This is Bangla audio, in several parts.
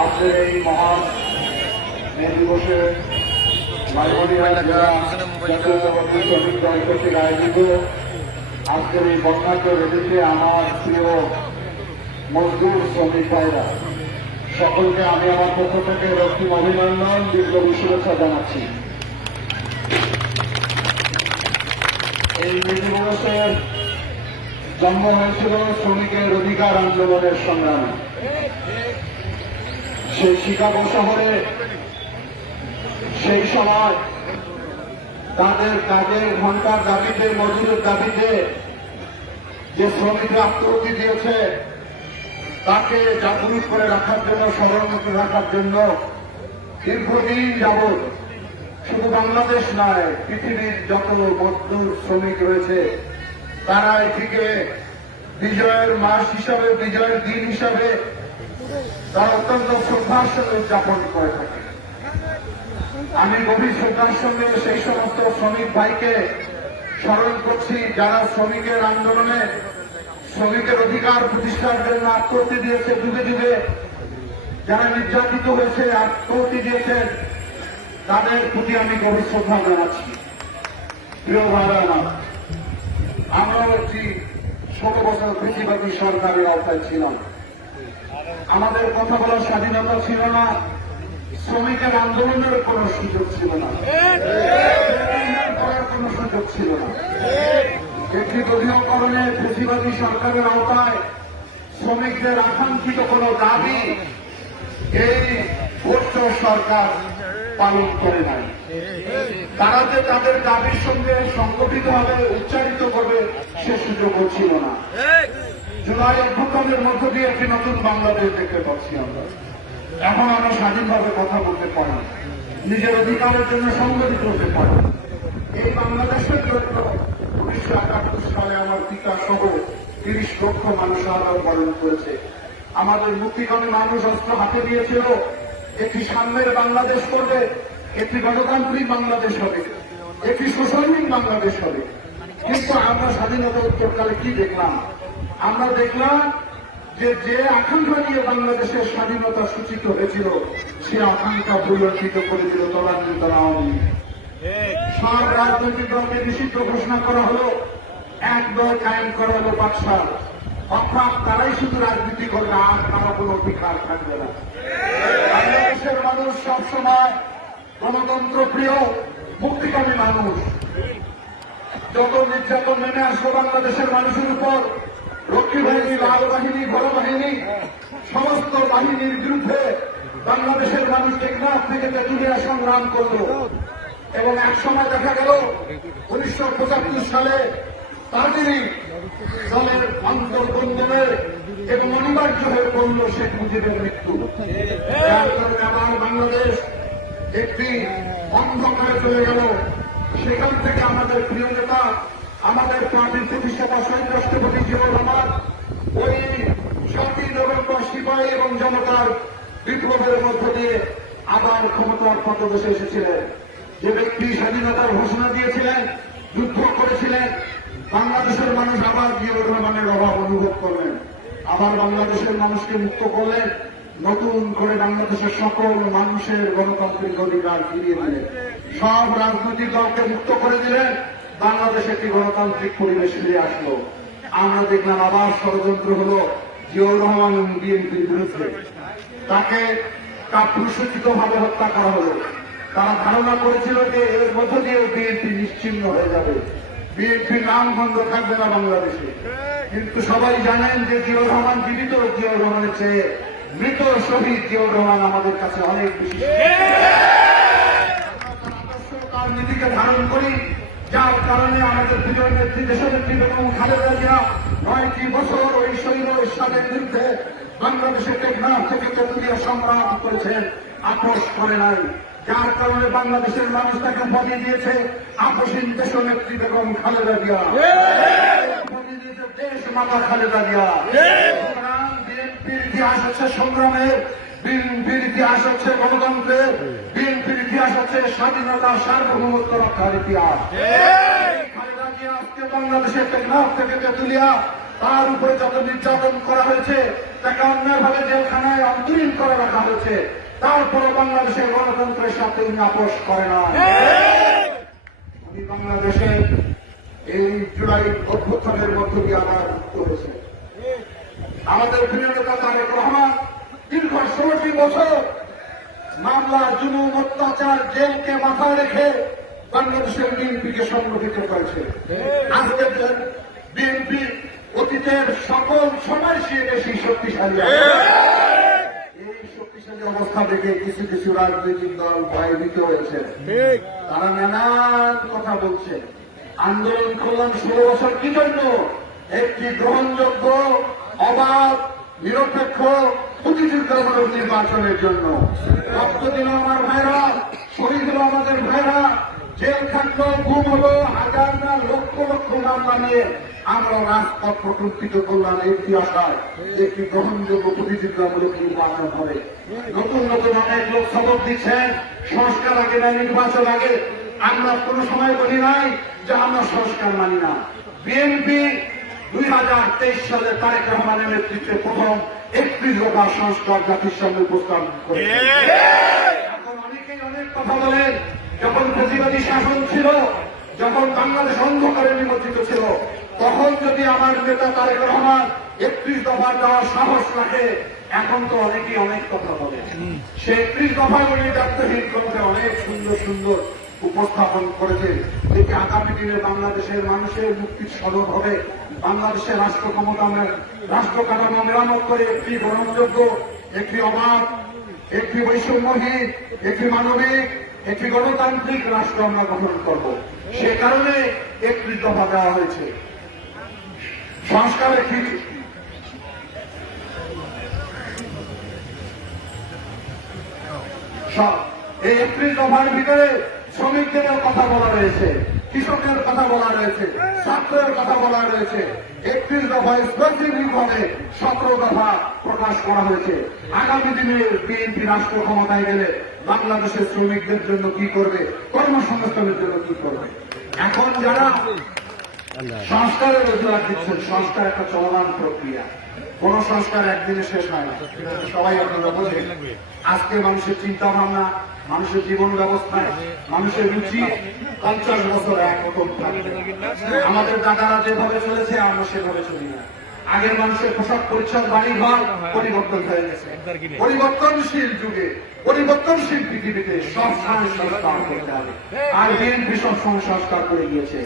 আজকের এই মহান মে দিবসে কর্তৃক আয়োজিত আজকের এই বর্ণাঢ্য রেলিতে আমার প্রিয় মজদুর শ্রমিক ভাইরা সকলকে আমি আমার পক্ষ থেকে রক্তিম অভিনন্দন বিপ্লবী শুভেচ্ছা জানাচ্ছি। এই মে দিবসের জন্ম হয়েছিল শ্রমিকের অধিকার আন্দোলনের সংগ্রামে। সেই শিকাগো শহরে সেই সময় তাদের কাজের ঘন্টার দাবিতে, মজুরের দাবিতে যে শ্রমিকরা আত্মহত্যা দিয়েছে তাকে জাগরুক করে রাখার জন্য, স্মরণ করে রাখার জন্য দীর্ঘদিন যাবৎ শুধু বাংলাদেশ নয়, পৃথিবীর যত মজদুর শ্রমিক রয়েছে তারা এটিকে বিজয়ের মাস হিসাবে, বিজয়ের দিন হিসাবে তারা অত্যন্ত শ্রদ্ধার সঙ্গে উদযাপন করে থাকে। আমি গভীর শ্রদ্ধার সঙ্গে সেই সমস্ত শ্রমিক ভাইকে স্মরণ করছি যারা শ্রমিকের আন্দোলনে, শ্রমিকের অধিকার প্রতিষ্ঠার জন্য আত্মহত্যা দিয়েছে, যুগে যুগে যারা নির্যাতিত হয়েছে, আত্মহত্যা দিয়েছে, তাদের প্রতি আমি গভীর শ্রদ্ধা জানাচ্ছি। প্রিয় ভাইরা আমার, আমরাও একটি 16 বছর কৃষিবাদী সরকারের আওতায় ছিলাম। আমাদের কথা বলার স্বাধীনতা ছিল না, শ্রমিকের আন্দোলনের কোন সুযোগ ছিল না, করার কোন সুযোগ ছিল না। একটি দলীয়করণে কৃষিবাদী সরকারের আওতায় শ্রমিকদের আকাঙ্ক্ষিত কোন দাবি এই ভোট সরকার পালন করে নাই। তারা যে তাদের দাবির সঙ্গে সংগঠিতভাবে উচ্চারিত করবে সে সুযোগও ছিল না। জুলাই অভ্যুত্থানের মধ্য দিয়ে একটি নতুন বাংলাদেশ দেখতে পাচ্ছি আমরা। এখন আমরা স্বাধীনভাবে কথা বলতে পারি, নিজের অধিকারের জন্য সংগঠিত হতে পারি। এই বাংলাদেশের জন্য 1971 সালে আমার পিতা সহ 30 লক্ষ মানুষ আহত বরণ করেছে। আমাদের মুক্তিকামী মানুষ অস্ত্র হাতে দিয়েছিল, একটি সাম্যের বাংলাদেশ করবে, একটি গণতান্ত্রিক বাংলাদেশ হবে, একটি শোষণহীন বাংলাদেশ হবে। কিন্তু আমরা স্বাধীনতা উত্তরকালে কি দেখলাম? আমরা দেখলাম যে আকাঙ্ক্ষা নিয়ে বাংলাদেশের স্বাধীনতা সূচিত হয়েছিল সে আকাঙ্ক্ষা পরিবর্তিত করে দিল তলান্বিত আওয়ামী লীগ। সব রাজনৈতিক দলকে নিষিদ্ধ ঘোষণা করা হলো, এক দল কায়েম করা হলো বাদশাহ, অর্থাৎ তারাই শুধু রাজনীতি করবে, আর তারা কোনো অধিকার থাকবে না। বাংলাদেশের মানুষ সবসময় গণতন্ত্র প্রিয়, মুক্তিকামী মানুষ। যত নির্যাতন নেমে আসলো বাংলাদেশের মানুষের উপর, রক্ষী বাহিনী, লাল বাহিনী, বড় বাহিনী, সমস্ত বাহিনীর বিরুদ্ধে বাংলাদেশের মানুষ টেকনাফ থেকে তেঁতুলিয়া সংগ্রাম করল। এবং এক সময় দেখা গেল 1975 সালে তাদেরই দলের অন্তর্বন্ধনের এবং অনিবার্য হয়ে পড়ল শেখ মুজিবের মৃত্যু। যার কারণে আমার বাংলাদেশ একটি অন্ধকারে চলে গেল। সেখান থেকে আমাদের প্রিয় নেতা, আমাদের পার্টির প্রতিষ্ঠাতা শহীদ রাষ্ট্রপতি জিয়াউর রহমান ওই 7ই নভেম্বর সিপাহী এবং জনতার বিপ্লবের মধ্য দিয়ে আবার ক্ষমতার পদদেশে এসেছিলেন। যে ব্যক্তি স্বাধীনতার ঘোষণা দিয়েছিলেন, যুদ্ধ করেছিলেন, বাংলাদেশের মানুষ আবার জিয়াউর রহমানের অভাব অনুভব করলেন, আবার বাংলাদেশের মানুষকে মুক্ত করলেন, নতুন করে বাংলাদেশের সকল মানুষের গণতান্ত্রিক অধিকার ফিরিয়ে দিলেন, সব রাজনৈতিক দলকে মুক্ত করে দিলেন, বাংলাদেশে একটি গণতান্ত্রিক পরিবেশ ফিরে আসলো। আমরা দেখলাম আবার ষড়যন্ত্র হল জিয়াউর রহমান এবং বিএনপির বিরুদ্ধে, তাকে কাপুরুষোচিতভাবে হত্যা করা হল। তারা ধারণা করেছিল যে এর মধ্য দিয়ে বিএনপি নিশ্চিহ্ন হয়ে যাবে, বিএনপির নাম গন্ধ থাকবে না বাংলাদেশে। কিন্তু সবাই জানেন যে জিয়াউর রহমান জীবিত, জিয়াউর রহমানের চেয়ে মৃত শহীদ জিয়াউর রহমান আমাদের কাছে অনেক বেশি। তার নীতিকে ধারণ করি, যার কারণে আমাদের প্রিয় নেত্রী, দেশনেত্রী বেগম খালেদা জিয়া 9টি বছর ওই শৈল ইসলামের বিরুদ্ধে বাংলাদেশে টেকনাফ থেকে তেঁতুলিয়া সংগ্রাম করেছেন, আপোষ করে নাই। যার কারণে বাংলাদেশের মানুষ তাকে বলিয়ে দিয়েছে আপসীন দেশনেত্রী বেগম খালেদা জিয়া, বলিয়ে দিয়েছে দেশ মাতা খালেদা জিয়া। বিএনপির ইতিহাস হচ্ছে সংগ্রামের, বিএনপির ইতিহাস হচ্ছে গণতন্ত্রের, বিএনপির ইতিহাস হচ্ছে স্বাধীনতা, সার্বভৌমত্ব রক্ষার ইতিহাস। খালেদা জিয়া আজকে বাংলাদেশের টেকনাফ থেকে তেঁতুলিয়া তার উপরে যত নির্যাতন করা হয়েছে, তাকে অন্যায়ভাবে জেলখানায় অন্তরীণ করে রাখা হয়েছে, তারপরে বাংলাদেশের গণতন্ত্রের সাথে আপোষ করে না। আমি বাংলাদেশে এই জুলাই অভ্যুত্থানের মধ্য দিয়ে আবার মুক্ত হয়েছে। আমাদের প্রিয় নেতা তারেক রহমান দীর্ঘ 16টি বছর মামলা, জুলুম, অত্যাচার, জেলকে মাথায় রেখে বাংলাদেশের বিএনপিকে সংগঠিত করেছে। আজকে বিএনপি অতীতের সকল সময় সে বেশি শক্তিশালী। এই শক্তিশালী অবস্থা দেখে কিছু কিছু রাজনৈতিক দল ভয়ভীত হয়েছে। তারা নানান কথা বলছে। আন্দোলন করলাম 16 বছর কি জন্য? একটি গ্রহণযোগ্য, অবাধ, নিরপেক্ষ, প্রতিযোগিতামূলক নির্বাচনের জন্য। রক্ত দিল আমার ভাইরা, শহীদ হল আমাদের ভাইরা, জেল খাটল, গুম হলো, হাজার না লক্ষ লক্ষ মামলা নিয়ে আমরা রাজপথ প্রকম্পিত করলাম একটি আশায় একটি গ্রহণযোগ্য প্রতিযোগিতামূলক নির্বাচন হবে। নতুন নতুন অনেক লোক সবক দিচ্ছেন সংস্কার আগে না নির্বাচন আগে। আমরা কোনো সময় বলি নাই যে আমরা সংস্কার মানি না। বিএনপি 2023 সালে তারেক রহমানের নেতৃত্বে প্রথম 31 দফা সংস্কার জাতির সামনে উপস্থাপন করে। এখন অনেকেই অনেক কথা বলেন, যখন ফ্যাসিবাদী শাসন ছিল, যখন বাংলাদেশ অন্ধকারে নিমজ্জিত ছিল, তখন যদি আমার নেতা তারেক রহমান 31 দফা দেওয়ার সাহস রাখে, এখন তো অনেকেই অনেক কথা বলে। সে 31 দফায় উনি দায়িত্বহীন করতে অনেক সুন্দর সুন্দর উপস্থাপন করেছে, যেটি আগামী দিনে বাংলাদেশের মানুষের মুক্তির সড়ক হবে। বাংলাদেশের রাষ্ট্র ক্ষমতা, রাষ্ট্র কাঠামো মেরামত করে একটি গ্রহণযোগ্য, একটি অবাধ, একটি বৈষম্যহীন, একটি মানবিক, একটি গণতান্ত্রিক রাষ্ট্র আমরা গঠন করব। সে কারণে 31 দফা দেওয়া হয়েছে। সংস্কারের এই 31 দফার ভিতরে শ্রমিকদের কথা বলা রয়েছে, কৃষকের কথা বলা রয়েছে, ছাত্রের কথা বলা রয়েছে। 31 দফায় স্পেসিফিক ভাবে 17 দফা প্রকাশ করা হয়েছে। আগামী দিনে বিএনপি রাষ্ট্র ক্ষমতায় গেলে বাংলাদেশের শ্রমিকদের জন্য কি করবে, কর্মসংস্থানের জন্য কি করবে। এখন যারা সংস্কারের অজুহাত দিচ্ছেন, সংস্কার একটা চলমান প্রক্রিয়া, কোন সংস্কার একদিনে শেষ হয় না। সবাই আপনারা বোঝেন। আজকে মানুষের চিন্তা ভাবনা, মানুষের জীবন ব্যবস্থায়, মানুষের রুচি 50 বছর একরকম থাকবে। আমাদের দাদারা যেভাবে চলেছে আমরা সেভাবে চলি না। আগের মানুষের পোশাক পরিচ্ছদ, বাড়ি ঘর পরিবর্তন হয়ে গেছে। পরিবর্তনশীল যুগে, পরিবর্তনশীল পৃথিবীতে সব সময় সংস্কার করতে হবে। আর বিএনপি সব সময় সংস্কার করে গিয়েছে।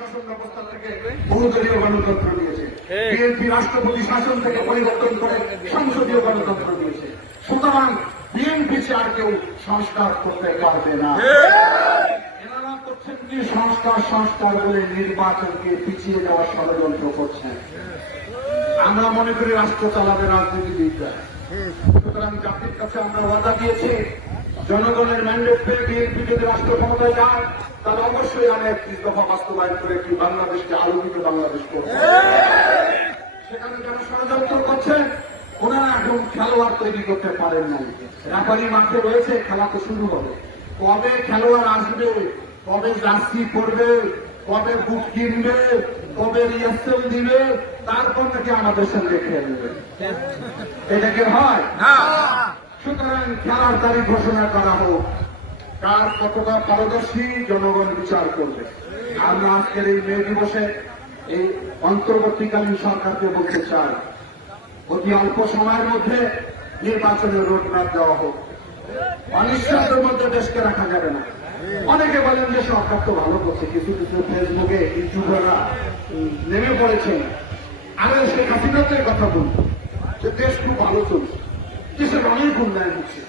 শাসন ব্যবস্থা থেকে বহুদলীয় গণতন্ত্র দিয়েছে। বিএনপি রাষ্ট্রপতি শাসন থেকে পরিবর্তন করে সংসদীয় গণতন্ত্র দিয়েছে। সুতরাং বিএনপি আর কেউ সংস্কার করতে পারবে না। এনারা করছেন কি সংস্কার সংস্কার বলে নির্বাচনকে পিছিয়ে যাওয়ার ষড়যন্ত্র করছেন। আমরা মনে করি রাষ্ট্র চালাবে রাজনীতিবিদরা। সুতরাং জাতির কাছে আমরা ওয়াদা দিয়েছি, জনগণের ম্যান্ডেট পেয়ে বিএনপি যদি রাষ্ট্র ক্ষমতায় যায়, তাহলে অবশ্যই আমরা 31 দফা বাস্তবায়ন করে একটি বাংলাদেশকে আলোকিত বাংলাদেশ করব। সেখানে যারা ষড়যন্ত্র করছেন, ওনারা এখন খেলোয়াড় তৈরি করতে পারেন নাই। রেফারি মাঠে রয়েছে, খেলা তো শুরু হবে। কবে খেলোয়াড় আসবে, কবে জার্সি পড়বে, কবে বুট কিনবে, কবে রিহার্সেল দিবে, তারপর নাকি আমাদের সঙ্গে খেলবে। এটা কি হয়? সুতরাং খেলার তারিখ ঘোষণা করা হোক। কার কতটা পারদর্শী জনগণ বিচার করবে। আমরা আজকের এই মে দিবসে এই অন্তর্বর্তীকালীন সরকারকে বলতে চাই, অতি অল্প সময়ের মধ্যে নির্বাচনের রোডম্যাপ দেওয়া হোক। অনিশ্চয়তার মধ্যে দেশকে রাখা যাবে না। অনেকে বলেন যে সরকার তো ভালো করছে, কিছু কিছু ফেসবুকে ইউটিউবাররা নেমে পড়েছেন। আরে শেখ হাসিনার কথা বলবো যে দেশ খুব ভালো চলছে, দেশের অনেক উন্নয়ন হচ্ছে।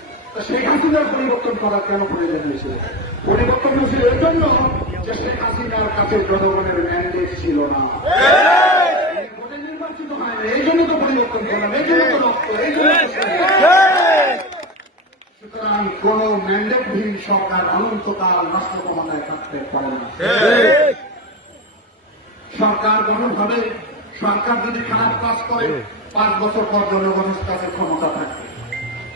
শেখ হাসিনার পরিবর্তন করার কেন প্রয়োজন হয়েছিল? পরিবর্তন হয়েছিল এর জন্য যে শেখ হাসিনার কাছে জনগণের ম্যান্ডেট ছিল না, ভোটে নির্বাচিত হয় না। এই জন্য তো পরিবর্তন করলাম, এই জন্য তো রক্ত, এই জন্য সুতরাং কোন ম্যান্ডেটহীন সরকার অনন্তকাল রাষ্ট্র ক্ষমতায় থাকতে পারে না। সরকার গঠন হবে, সরকার যদি খারাপ কাজ করে 5 বছর পর জনগণের কাছে ক্ষমতা থাকবে।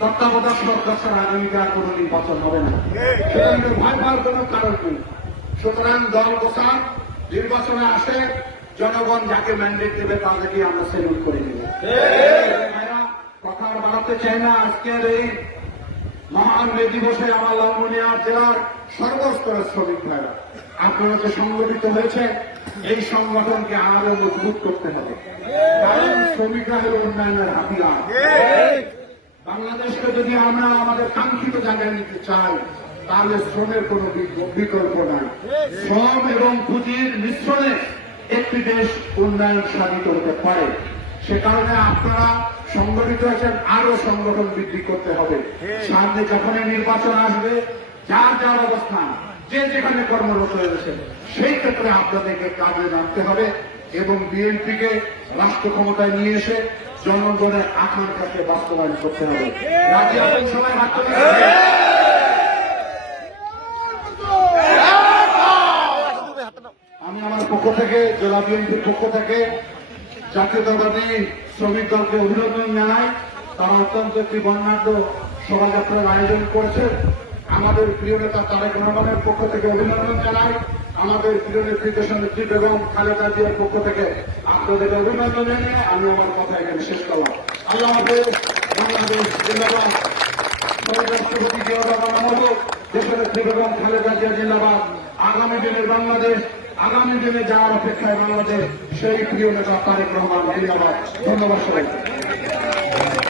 তত্ত্বাবধায়ক সরকার ছাড়া আগামীকাল কোন নির্বাচন হবে না। সুতরাং ভয় পাওয়ার কোন কারণ নেই। সুতরাং দল গোছান, নির্বাচনে আসে, জনগণ যাকে ম্যান্ডেট দেবে তাদেরকে আমরা সেলুট করে দেব। কথা আর বাড়াতে চাই না। আজকের এই মহান মে দিবসে আমার লালমনিরহাট জেলার সর্বস্তরের শ্রমিক ভাইরা আপনারা যে সংগঠিত হয়েছে, এই সংগঠনকে আরো মজবুত করতে হবে, কারণ শ্রমিকরা হল উন্নয়নের হাতিয়ার। বাংলাদেশকে যদি আমরা আমাদের কাঙ্ক্ষিত জায়গায় নিতে চাই, তাহলে শ্রমের কোন বিকল্প নাই। শ্রম এবং পুঁজির মিশ্রণে একটি দেশ উন্নয়ন সাধিত হতে পারে। সে কারণে আপনারা সংগঠিত আছেন, আরো সংগঠন বৃদ্ধি করতে হবে। সামনে যখনই নির্বাচন আসবে, যার যার অবস্থান, যে যেখানে কর্মরত হয়েছে, সেই ক্ষেত্রে আপনাদেরকে কাজে নামতে হবে এবং বিএনপিকে রাষ্ট্র ক্ষমতায় নিয়ে এসে জনগণের আকাঙ্ক্ষাকে বাস্তবায়ন করতে হবে। রাজি আছেন সবাই? আমি আমার পক্ষ থেকে, জেলা বিএনপির পক্ষ থেকে জাতীয়তাবাদী শ্রমিক দলকে অভিনন্দন জানাই। তারা অত্যন্ত একটি বর্ণাঢ্য শোভাযাত্রার আয়োজন করেছে। আমাদের প্রিয় নেতা তারেক রহমানের পক্ষ থেকে অভিনন্দন জানাই। আমাদের প্রিয় নেত্রী দেশনেত্রী বেগম খালেদা জিয়ার পক্ষ থেকে আপনাদের অভিনন্দন জানিয়ে আমি আমার কথা এখানে শেষ করলাম। আল্লাহ হাফেজ। বাংলাদেশ জিন্দাবাদ। রাষ্ট্রপতি জিয়া রহমান মতো দেশনেত্রী বেগম খালেদা জিয়া জিন্দাবাদ। আগামী দিনের বাংলাদেশ, আগামী দিনে যাওয়ার অপেক্ষায় বাংলাদেশ, সেই প্রিয় নেতা তারেক রহমান জিন্দাবাদ। ধন্যবাদ সবাইকে।